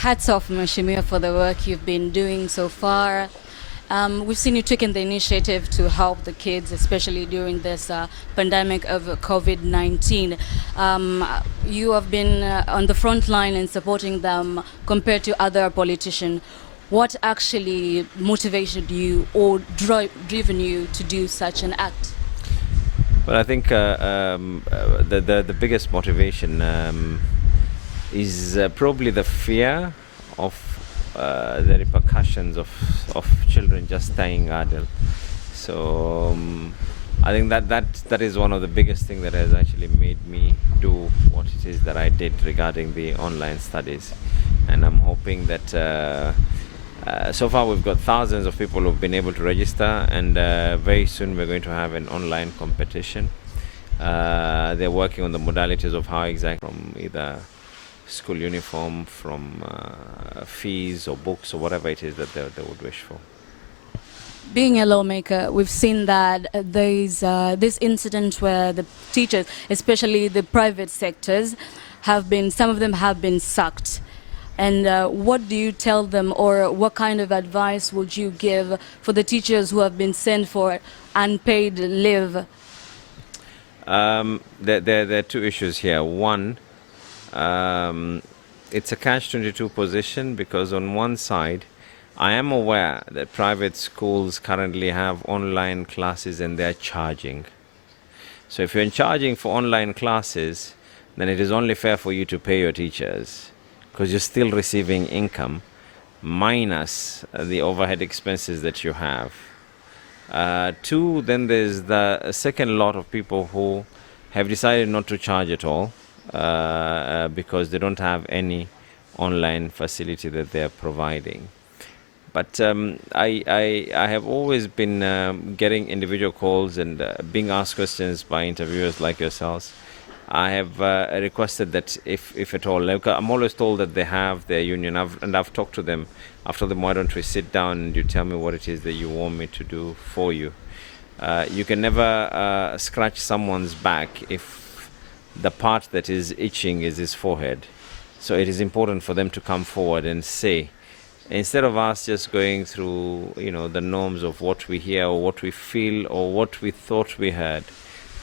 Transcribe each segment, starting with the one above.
Hats off, Mheshimiwa, for the work you've been doing so far. We've seen you taking the initiative to help the kids, especially during this pandemic of COVID-19. You have been on the front line in supporting them compared to other politicians. What actually motivated you or driven you to do such an act? Well, I think the biggest motivation is probably the fear of the repercussions of children just staying idle. So I think that is one of the biggest things that has actually made me do what it is that I did regarding the online studies, and I'm hoping that. So far, we've got thousands of people who've been able to register, and very soon we're going to have an online competition. They're working on the modalities of how exactly, from either school uniform, from fees or books or whatever it is that they would wish for. Being a lawmaker, we've seen that there's this incident where the teachers, especially the private sectors, some of them have been sacked. And what do you tell them, or what kind of advice would you give for the teachers who have been sent for unpaid leave? There are two issues here. One, it's a catch-22 position, because on one side, I am aware that private schools currently have online classes and they're charging. So if you're charging for online classes, then it is only fair for you to pay your teachers, because you're still receiving income minus the overhead expenses that you have. Two, then there's the second lot of people who have decided not to charge at all because they don't have any online facility that they're providing. But I have always been getting individual calls and being asked questions by interviewers like yourselves. I have requested that if at all, like, I'm always told that they have their union, and I've talked to them. I've told them, why don't we sit down and you tell me what it is that you want me to do for you. You can never scratch someone's back if the part that is itching is his forehead. So it is important for them to come forward and say, instead of us just going through, the norms of what we hear or what we feel or what we thought we heard,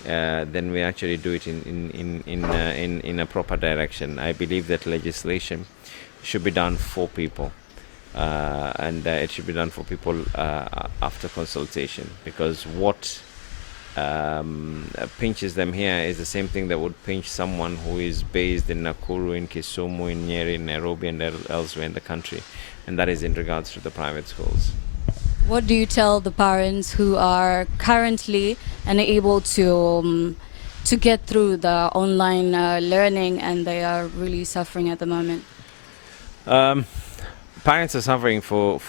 then we actually do it in a proper direction. I believe that legislation should be done for people, and it should be done for people after consultation, because what pinches them here is the same thing that would pinch someone who is based in Nakuru, in Kisumu, in Nyeri, in Nairobi, and elsewhere in the country, and that is in regards to the private schools. What do you tell the parents who are currently unable to get through the online learning, and they are really suffering at the moment? Parents are suffering for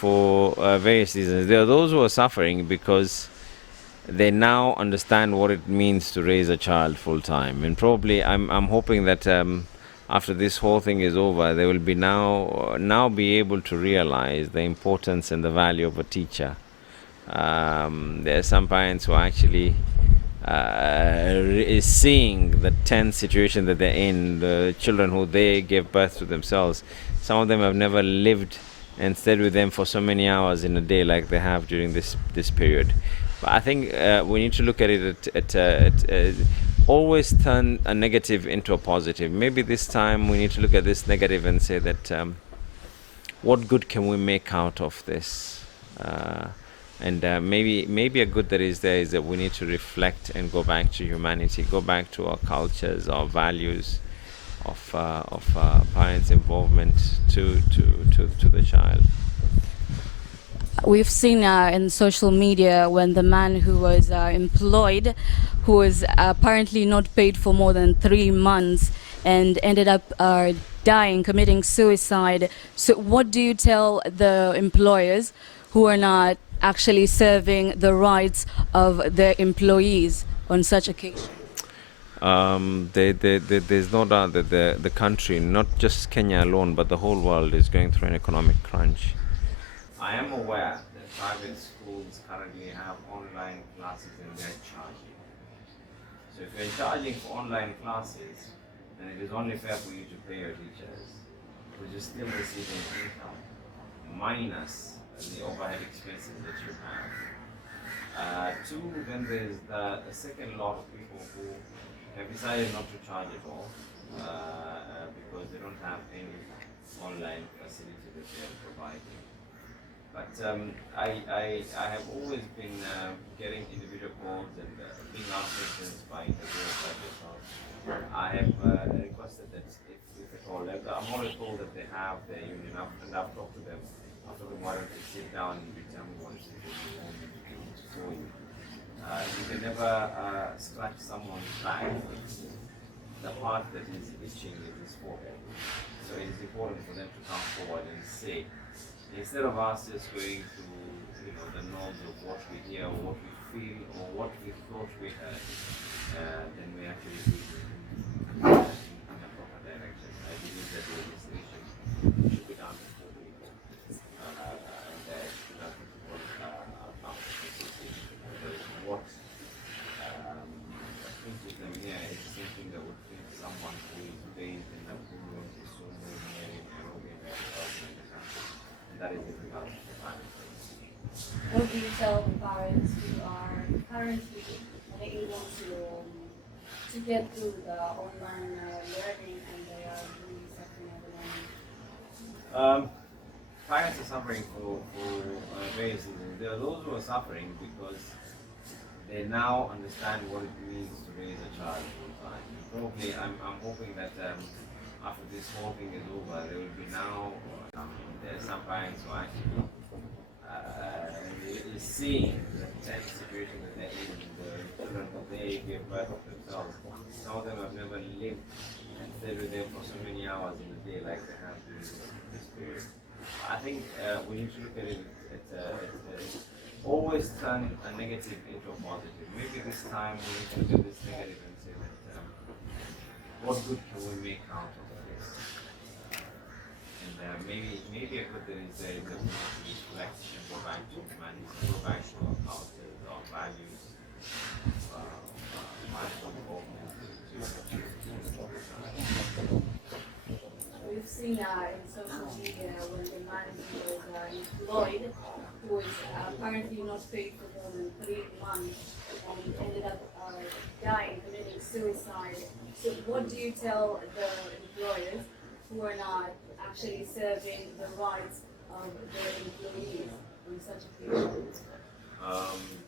various reasons. There are those who are suffering because they now understand what it means to raise a child full time, and probably I'm hoping that after this whole thing is over, they will be now be able to realize the importance and the value of a teacher. There are some parents who are actually is seeing the tense situation that they're in, the children who they gave birth to themselves. Some of them have never lived and stayed with them for so many hours in a day like they have during this period. But I think we need to look at it always turn a negative into a positive. Maybe this time we need to look at this negative and say that what good can we make out of this? And maybe a good that is there is that we need to reflect and go back to humanity, go back to our cultures, our values of parents' involvement to the child. We've seen in social media when the man who was employed, who was apparently not paid for more than 3 months and ended up dying, committing suicide. So what do you tell the employers who are not actually serving the rights of their employees on such occasion? There's no doubt that the country, not just Kenya alone, but the whole world is going through an economic crunch. I am aware that private schools currently have online classes and they're charging. So if you're charging for online classes, then it is only fair for you to pay your teachers. because you're still receiving income minus the overhead expenses that you have. Two, then there's the second lot of people who have decided not to charge at all because they don't have any online facility that they are providing. But I have always been getting individual calls and being asked questions by interviewers like yourself. I have requested that if at all, like, I'm always told that they have their union, and I've talked to them. I've told them why don't they sit down and determine what is for you. You can never scratch someone's back. The part that is itching is his forehead. So it is important for them to come forward and say, instead of us just going through, the norms of what we hear, or what we feel, or what we thought we heard, then we actually do it in a proper direction. I believe that the legislation should be done before people, and it should be done before our association. Because what thinking them here is something that would think someone who is based in a rural, so near Nairobi, and that is difficult to find. What do you tell the parents who are currently unable to get through the online learning and they are really suffering at the moment? Parents are suffering for various reasons. There are those who are suffering because they now understand what it means to raise a child full time. Probably, I'm hoping that after this whole thing is over, there will be now. There are some parents who actually is seeing the tense situation that they're in, the children that they give birth of themselves. Some of them have never lived and stayed with them for so many hours in the day like they have during this period. I think we need to look at it always turn a negative into a positive. Maybe this time we need to look at this negative and say that what good can we make out of this? And maybe a good thing is that we need to reflect and go back to humanity, go back to our cultures, our values, mindful involvement. We've seen in social media when the manager was employed, who was apparently not paid for more than 3 months and ended up dying, committing suicide. So what do you tell the employers who are not actually serving the rights of their employees in such occasions?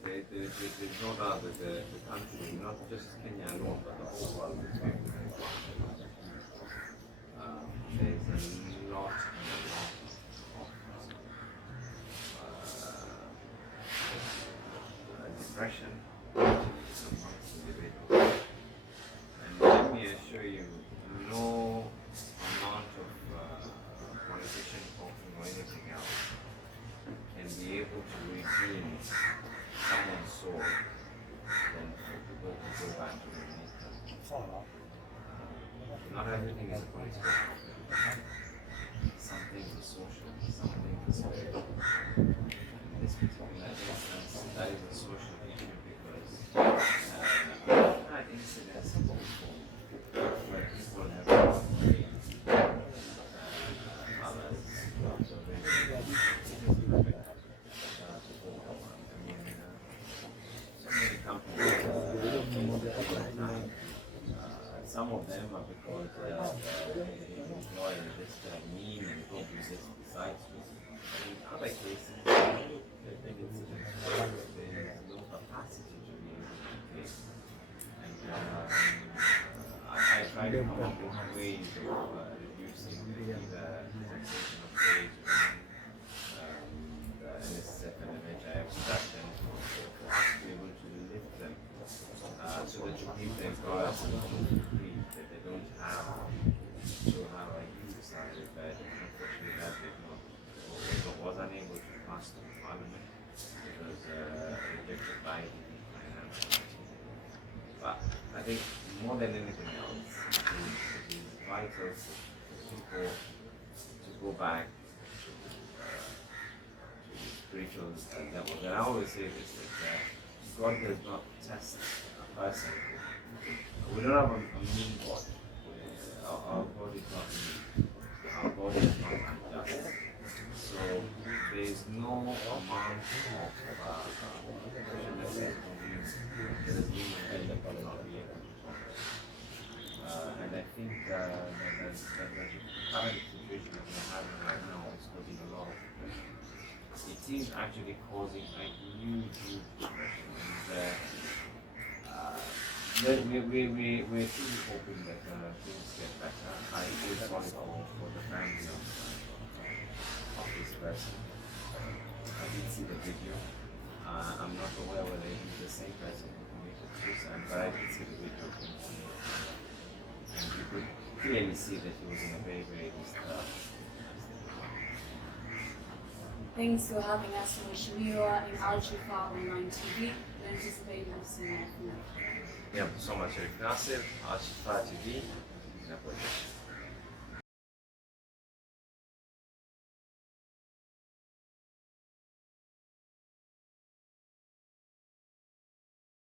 There's no doubt that the country, not just Kenya alone, but the whole world is going through there's a lot of depression amongst individuals. And let me assure you, no amount of politician talking or anything else can be able to redeem someone's soul than for people to go back to their nature. Not everything is a political problem. Some things are social, some things are spiritual. In this particular instance, that is a social issue because I've had incidents before where people have gone away, others so many companies some of them are because employ just mean and probably just decides to. In other cases, there's no capacity to be able to pay. And I try to come up with ways of reducing the taxation of wage the NSF and NHIF deduction for us to be able to lift them so that you keep the employers that they don't have to have a huge salary, but unfortunately that did not, was unable to pass through Parliament because rejected by finance. But I think more than anything else, it is vital for people to go back to spiritual levels. And I always say this, that God does not test a person. We don't have a mean God. Our God is not mean. our body is not adjusted. So there is no amount of should I say, that is being built up will not be able to control. And I think the current situation that we're having right now is causing a lot of depression. It is actually causing a huge depression. And we're truly hoping that things get better. I feel sorry for the family of this person. I did see the video. I'm not aware whether it is the same person who committed suicide, but I did see the video. And you could clearly see that he was in a very disturbed state. Thanks for having us on Shariff in Al Shifaa online TV. We anticipate we'll see you. Yeah, so much Shariff Nassir, Al Shifaa TV, in a position.